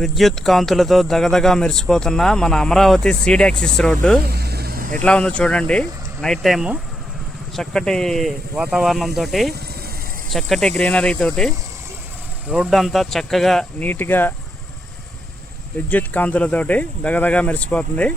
విద్యుత్ కాంతులతో దగదగా మెరిసిపోతున్న మన అమరావతి సీడాక్సిస్ రోడ్డు. ఎట్లా ఉందో చూడండి. నైట్ టైము చక్కటి వాతావరణంతో చక్కటి గ్రీనరీతోటి రోడ్డు అంతా చక్కగా నీట్గా విద్యుత్ కాంతులతోటి దగదగా మెరిసిపోతుంది.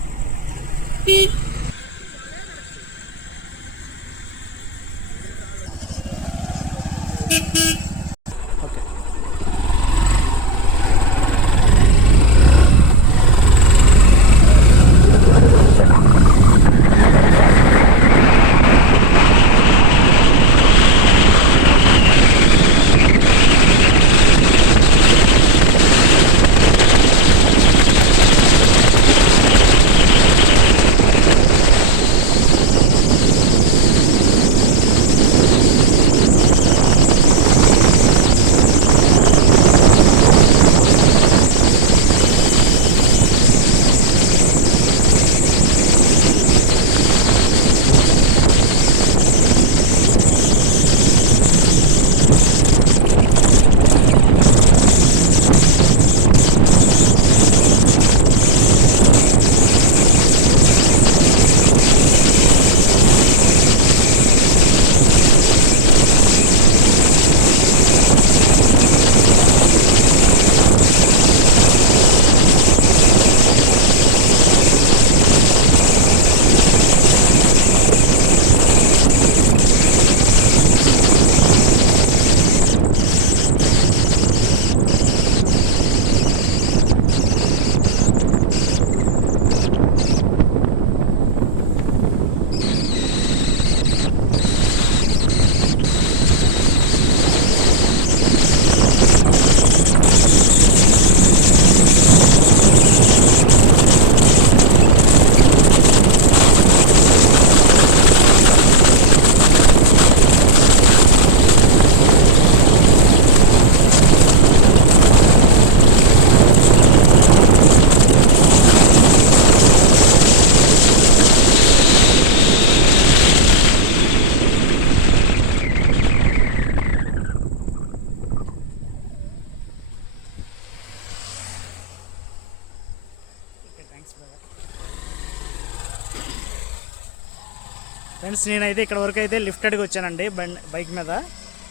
ఫ్రెండ్స్ నేనైతే ఇక్కడ వరకు అయితే లిఫ్ట్ అడిగి వచ్చానండి బండి బైక్ మీద.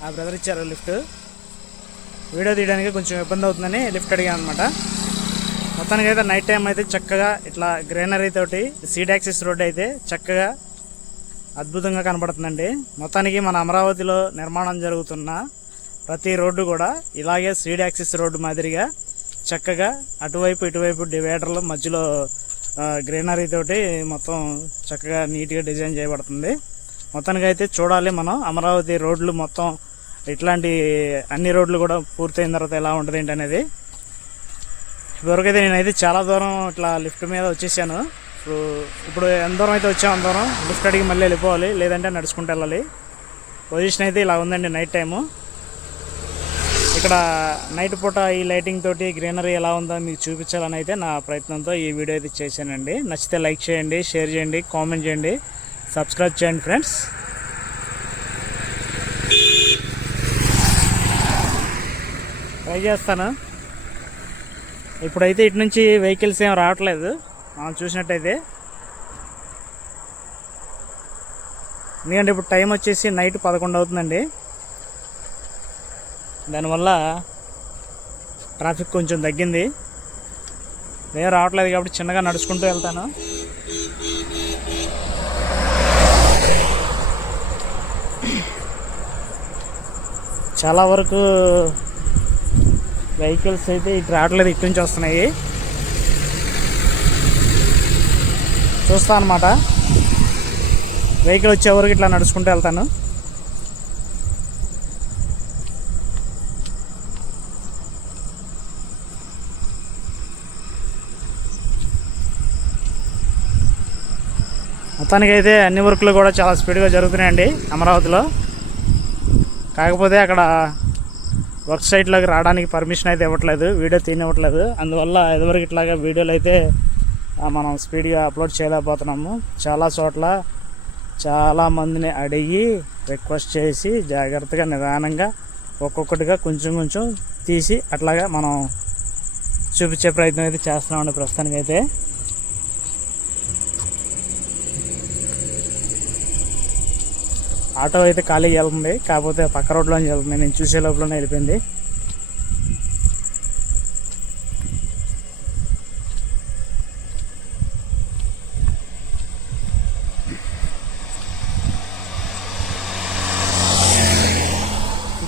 ఆ బ్రదర్ ఇచ్చారు లిఫ్ట్. వీడియో తీయడానికి కొంచెం ఇబ్బంది అవుతుందని లిఫ్ట్ అడిగాను అనమాట మొత్తానికి అయితే నైట్ టైం అయితే చక్కగా ఇట్లా గ్రీనరీ తోటి సీడ్ యాక్సిస్ రోడ్ అయితే చక్కగా అద్భుతంగా కనపడుతుందండి మొత్తానికి మన అమరావతిలో నిర్మాణం జరుగుతున్న ప్రతి రోడ్డు కూడా ఇలాగే సీడ్ యాక్సిస్ రోడ్డు మాదిరిగా చక్కగా అటువైపు ఇటువైపు డివైడర్ల మధ్యలో గ్రీనరీ తోటి మొత్తం చక్కగా నీట్గా డిజైన్ చేయబడుతుంది. మొత్తానికి అయితే చూడాలి మనం. అమరావతి రోడ్లు మొత్తం ఇట్లాంటి అన్ని రోడ్లు కూడా పూర్తయిన తర్వాత ఎలా ఉంటుంది ఏంటి అనేది ఇప్పటివరకైతే నేనైతే చాలా దూరం ఇట్లా లిఫ్ట్ మీద వచ్చేసాను. ఇప్పుడు ఇప్పుడు ఎంత దూరం అయితే వచ్చాము అంత దూరం లిఫ్ట్ అడిగి మళ్ళీ వెళ్ళిపోవాలి. లేదంటే నడుచుకుంటూ వెళ్ళాలి. పొజిషన్ అయితే ఇలా ఉందండి నైట్ టైము. ఇక్కడ నైట్ పూట ఈ లైటింగ్ తోటి గ్రీనరీ ఎలా ఉందో మీకు చూపించాలని అయితే నా ప్రయత్నంతో ఈ వీడియో అయితే చేశానండి. నచ్చితే లైక్ చేయండి షేర్ చేయండి కామెంట్ చేయండి సబ్స్క్రైబ్ చేయండి ఫ్రెండ్స్. ట్రై చేస్తాను. ఇప్పుడైతే ఇటు నుంచి వెహికల్స్ ఏం రావట్లేదు. మనం చూసినట్టయితే. ఎందుకంటే ఇప్పుడు టైం వచ్చేసి నైట్ పదకొండు అవుతుందండి. దానివల్ల ట్రాఫిక్ కొంచెం తగ్గింది. నేను రావట్లేదు కాబట్టి చిన్నగా నడుచుకుంటూ వెళ్తాను. చాలా వరకు వెహికల్స్ అయితే ఇటు రావట్లేదు ఇటు నుంచి వస్తున్నాయి. చూస్తా అనమాట వెహికల్ వచ్చే వరకు ఇట్లా నడుచుకుంటూ వెళ్తాను. మొత్తానికైతే అన్ని వర్క్లు కూడా చాలా స్పీడ్గా జరుగుతున్నాయండి అమరావతిలో. కాకపోతే అక్కడ వర్క్ సైట్లోకి రావడానికి పర్మిషన్ అయితే ఇవ్వట్లేదు వీడియో తీనివ్వట్లేదు అందువల్ల ఇదివరకు ఇట్లాగా వీడియోలు అయితే మనం స్పీడ్గా అప్లోడ్ చేయలేకపోతున్నాము. చాలా చోట్ల చాలా మందిని అడిగి రిక్వెస్ట్ చేసి జాగ్రత్తగా నిదానంగా ఒక్కొక్కటిగా కొంచెం కొంచెం తీసి అట్లాగా మనం చూపించే ప్రయత్నం అయితే చేస్తున్నామండి ప్రస్తుతానికి ఆటో అయితే ఖాళీగా వెళ్తుంది. కాకపోతే పక్క రోడ్లోంచి వెళ్తుంది. నేను చూసే లోపలనే వెళ్ళిపోయింది.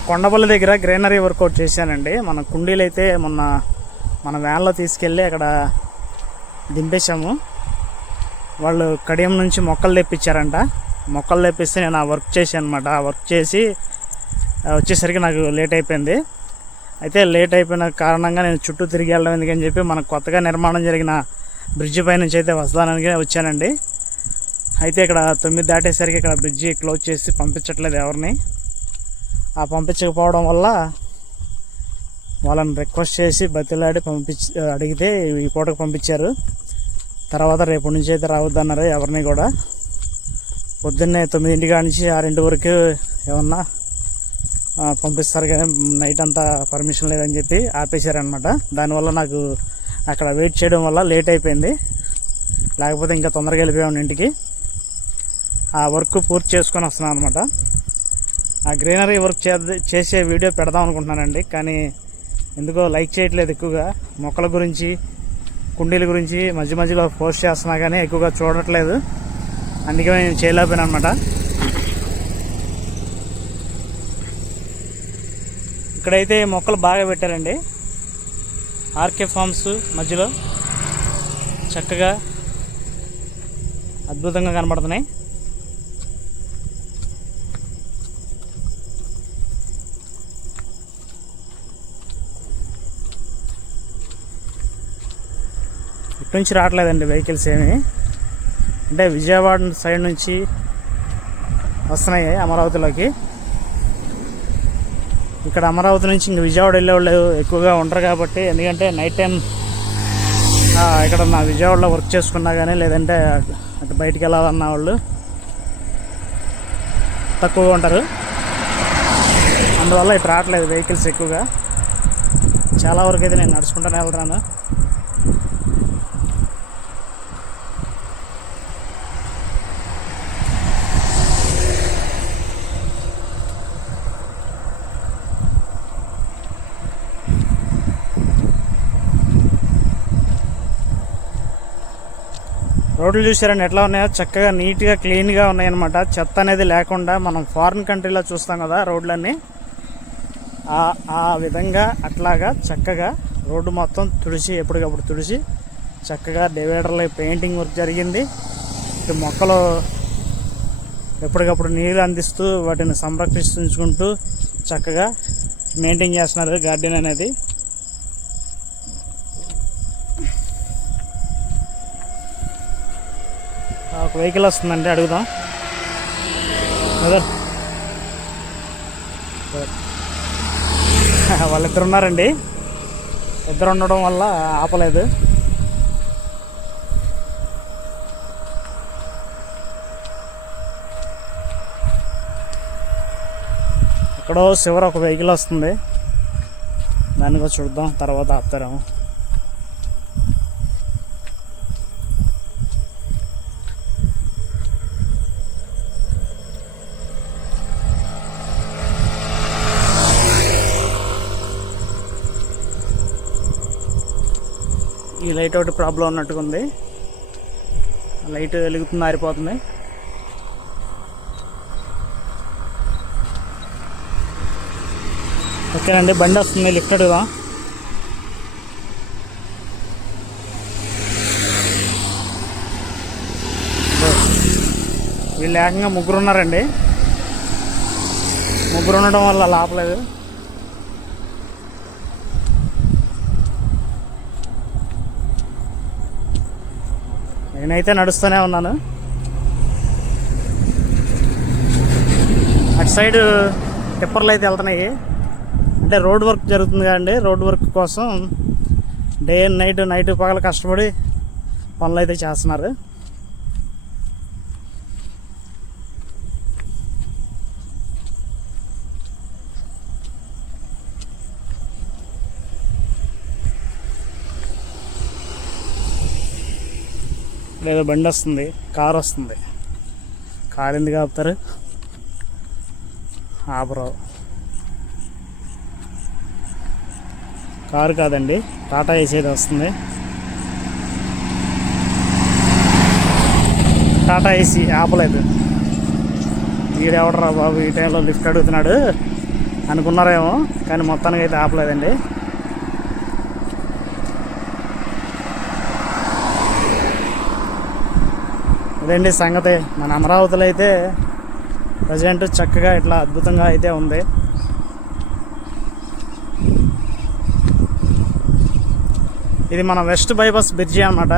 కొండపల్లి దగ్గర గ్రీనరీ వర్కౌట్ చేశానండి. మన కుండీలు అయితే మొన్న మన వ్యాన్లో తీసుకెళ్ళి అక్కడ దింపేశాము. వాళ్ళు కడియం నుంచి మొక్కలు తెప్పించారంట. మొక్కలు తెప్పిస్తే నేను ఆ వర్క్ చేశాను అనమాట ఆ వర్క్ చేసి వచ్చేసరికి నాకు లేట్ అయిపోయింది. అయితే లేట్ అయిపోయిన కారణంగా నేను చుట్టూ తిరిగి వెళ్ళడం ఎందుకని చెప్పి మనకు కొత్తగా నిర్మాణం జరిగిన బ్రిడ్జి పై నుంచి అయితే వస్తానని వచ్చానండి. అయితే ఇక్కడ తొమ్మిది దాటేసరికి ఇక్కడ బ్రిడ్జి క్లోజ్ చేసి పంపించట్లేదు ఎవరిని. ఆ పంపించకపోవడం వల్ల వాళ్ళని రిక్వెస్ట్ చేసి బతిలాడి పంపించి అడిగితే ఈ పూటకు పంపించారు. తర్వాత రేపు నుంచి అయితే రావద్దన్నారు ఎవరిని కూడా. పొద్దున్నే తొమ్మిదింటి కాడ నుంచి ఆరింటి వరకు ఏమన్నా పంపిస్తారు కానీ నైట్ అంతా పర్మిషన్ లేదని చెప్పి ఆపేశారనమాట దానివల్ల నాకు అక్కడ వెయిట్ చేయడం వల్ల లేట్ అయిపోయింది. లేకపోతే ఇంకా తొందరగా వెళ్ళిపోయాను ఇంటికి. ఆ వర్క్ పూర్తి చేసుకొని వస్తున్నాను అనమాట ఆ గ్రీనరీ వర్క్ చే- చేసే వీడియో పెడదాం అనుకుంటున్నానండి. కానీ ఎందుకో లైక్ చేయట్లేదు ఎక్కువగా. మొక్కల గురించి కుండీల గురించి మధ్య మధ్యలో పోస్ట్ చేస్తున్నా కానీ ఎక్కువగా చూడట్లేదు. అందుకే నేను చేయలేకపోయాను అనమాట ఇక్కడైతే మొక్కలు బాగా పెట్టారండి. ఆర్కే ఫార్మ్స్ మధ్యలో చక్కగా అద్భుతంగా కనబడుతున్నాయి. ఇటు నుంచి రావట్లేదండి వెహికల్స్ ఏమీ. అంటే విజయవాడ సైడ్ నుంచి వస్తున్నాయి అమరావతిలోకి. ఇక్కడ అమరావతి నుంచి ఇంక విజయవాడ వెళ్ళే వాళ్ళు ఎక్కువగా ఉండరు కాబట్టి ఎందుకంటే నైట్ టైం ఇక్కడ నా విజయవాడలో వర్క్ చేసుకున్నా కానీ లేదంటే అటు బయటికి వెళ్ళాలన్న వాళ్ళు తక్కువగా ఉంటారు. అందువల్ల ఇటు రావట్లేదు వెహికల్స్ ఎక్కువగా. చాలా వరకు అయితే నేను నడుచుకుంటూనే వెళ్తాను రోడ్లు చూసారండి ఎట్లా ఉన్నాయో చక్కగా నీట్గా క్లీన్గా ఉన్నాయన్నమాట. చెత్త అనేది లేకుండా మనం ఫారిన్ కంట్రీలో చూస్తాం కదా రోడ్లన్నీ. ఆ విధంగా అట్లాగా చక్కగా రోడ్డు మొత్తం తుడిచి ఎప్పటికప్పుడు తుడిచి చక్కగా డివైడర్లో పెయింటింగ్ వర్క్ జరిగింది. మొక్కలు ఎప్పటికప్పుడు నీళ్ళు అందిస్తూ వాటిని సంరక్షించుకుంటూ చక్కగా మెయింటైన్ చేస్తున్నారు గార్డెన్ అనేది ఆ, ఒక వెహికల్ వస్తుందండి అడుగుదాం. బ్రదర్. వాళ్ళిద్దరు ఉన్నారండి. ఇద్దరు ఉండడం వల్ల ఆపలేదు. ఎక్కడో చివర ఒక వెహికల్ వస్తుంది. దాన్ని కూడా చూద్దాం తర్వాత ఆపుతారేమో. ఈ లైట్ ఒకటి ప్రాబ్లం ఉన్నట్టుగా ఉంది లైట్ వెలుగుతుంది ఆరిపోతుంది. ఓకేనండి బండి వస్తుంది లిఫ్ట్ అడుగుదాం వీళ్ళు ఏకంగా ముగ్గురు ఉన్నారండి. ముగ్గురు ఉండడం వల్ల లాపలేదు నేనైతే నడుస్తూనే ఉన్నాను. అటు సైడ్ టిప్పర్లు అయితే వెళ్తున్నాయి. అంటే రోడ్ వర్క్ జరుగుతుంది కదండి రోడ్ వర్క్ కోసం డే అండ్ నైట్ నైట్ పగల కష్టపడి పనులు అయితే చేస్తున్నారు. లేదా బండి వస్తుంది కారు వస్తుంది. కారు ఎందుకు ఆపుతారు? ఆపరావు కారు కాదండి టాటా ఏసీ వస్తుంది. టాటా ఏసీ ఆపలేదు. వీడెవడరా బాబు? ఈ టైంలో లిఫ్ట్ అడుగుతున్నాడు. అనుకున్నారేమో కానీ మొత్తానికి అయితే ఆపలేదండి. ఇదండి సంగతి? మన అమరావతిలో అయితే ప్రజెంట్ చక్కగా ఇట్లా అద్భుతంగా అయితే ఉంది. ఇది మన వెస్ట్ బైపాస్ బ్రిడ్జి అన్నమాట.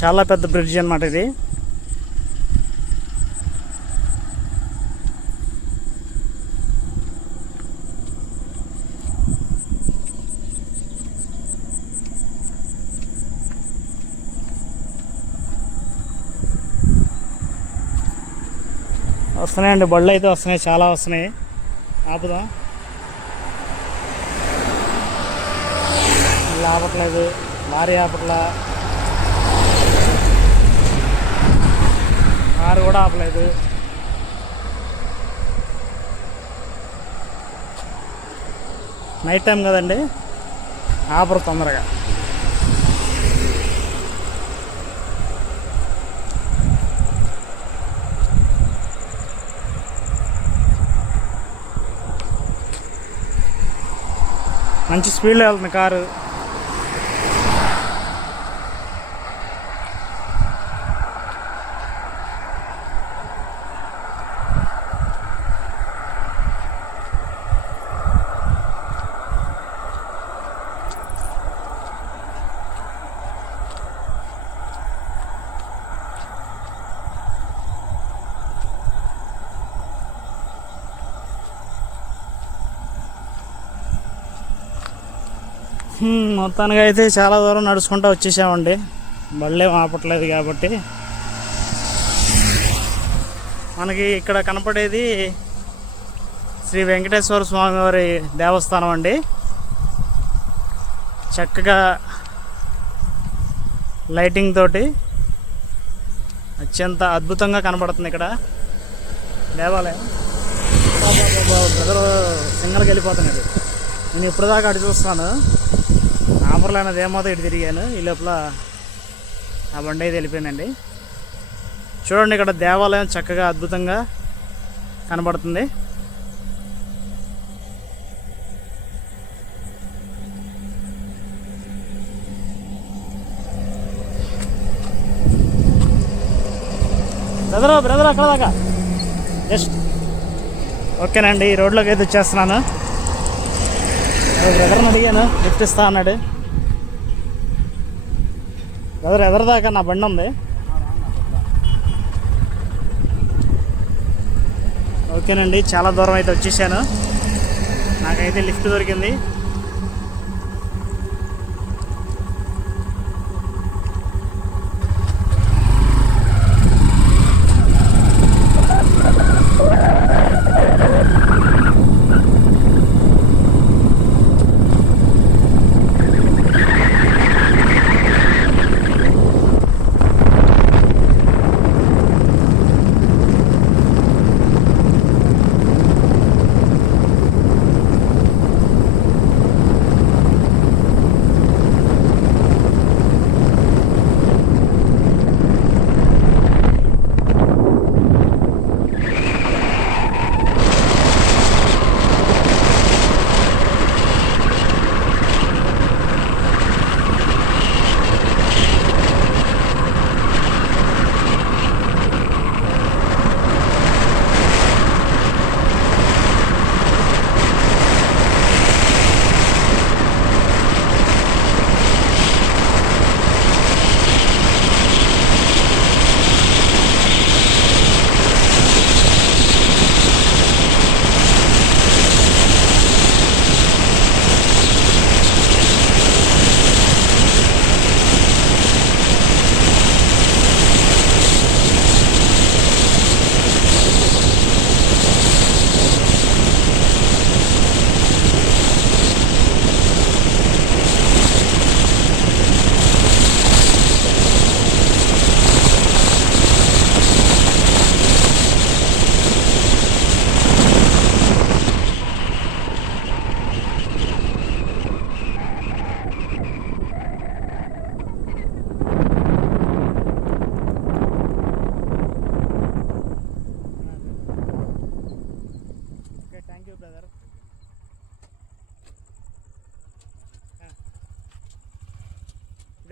చాలా పెద్ద బ్రిడ్జ్ అన్నమాట ఇది. వస్తున్నాయండి బళ్ళు అయితే వస్తున్నాయి చాలా వస్తున్నాయి. ఆపుదాం. ఆపట్లేదు లారీ ఆపట్లా. కారు కూడా ఆపలేదు. నైట్ టైం కదండి? ఆపరు తొందరగా. మంచి స్పీడ్లో వెళ్తుంది కారు. మొత్తానికి అయితే చాలా దూరం నడుచుకుంటూ వచ్చేసామండి. బళ్ళేం ఆపట్లేదు కాబట్టి. మనకి ఇక్కడ కనపడేది శ్రీ వెంకటేశ్వర స్వామివారి దేవస్థానం అండి. చక్కగా లైటింగ్ తోటి అత్యంత అద్భుతంగా కనపడుతుంది ఇక్కడ. దేవాలయం. బ్రదర్ సింగల్కి వెళ్ళిపోతున్నాడు నేను ఇప్పుడు దాకా అటు చూస్తాను ఆఫర్లు అనేది ఏమో ఇటు తిరిగాను. ఈ లోపల ఆ బండి అయితే వెళ్ళిపోయానండి చూడండి ఇక్కడ దేవాలయం చక్కగా అద్భుతంగా కనబడుతుంది. బ్రదర్ బ్రదర్ అక్కడ దాకా. జస్ట్ ఓకేనండి ఈ రోడ్లోకి అయితే వచ్చేస్తున్నాను. బ్రదర్ని అడిగాను లిఫ్ట్ ఇస్తా అన్నాడు. ఎదరు దాకా నా బండి ఉంది. ఓకేనండి చాలా దూరం అయితే వచ్చేసాను. నాకైతే లిఫ్ట్ దొరికింది.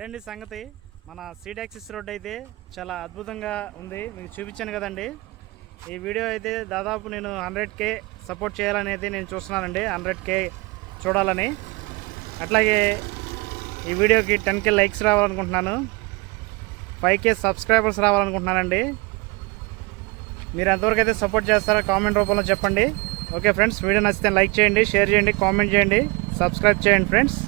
ఇదండి సంగతి. మన సీడ్ రోడ్ అయితే చాలా అద్భుతంగా ఉంది. మీకు చూపించాను కదండి. ఈ వీడియో అయితే దాదాపు నేను హండ్రెడ్ కే సపోర్ట్ చేయాలని అయితే నేను చూస్తున్నానండి. హండ్రెడ్ కే చూడాలని. అట్లాగే ఈ వీడియోకి టెన్ కే లైక్స్ రావాలనుకుంటున్నాను. ఫైవ్ కే సబ్స్క్రైబర్స్ రావాలనుకుంటున్నానండి. మీరు ఎంతవరకు అయితే సపోర్ట్ చేస్తారో కామెంట్ రూపంలో చెప్పండి. ఓకే ఫ్రెండ్స్ వీడియో నచ్చితే లైక్ చేయండి షేర్ చేయండి కామెంట్ చేయండి సబ్స్క్రైబ్ చేయండి ఫ్రెండ్స్.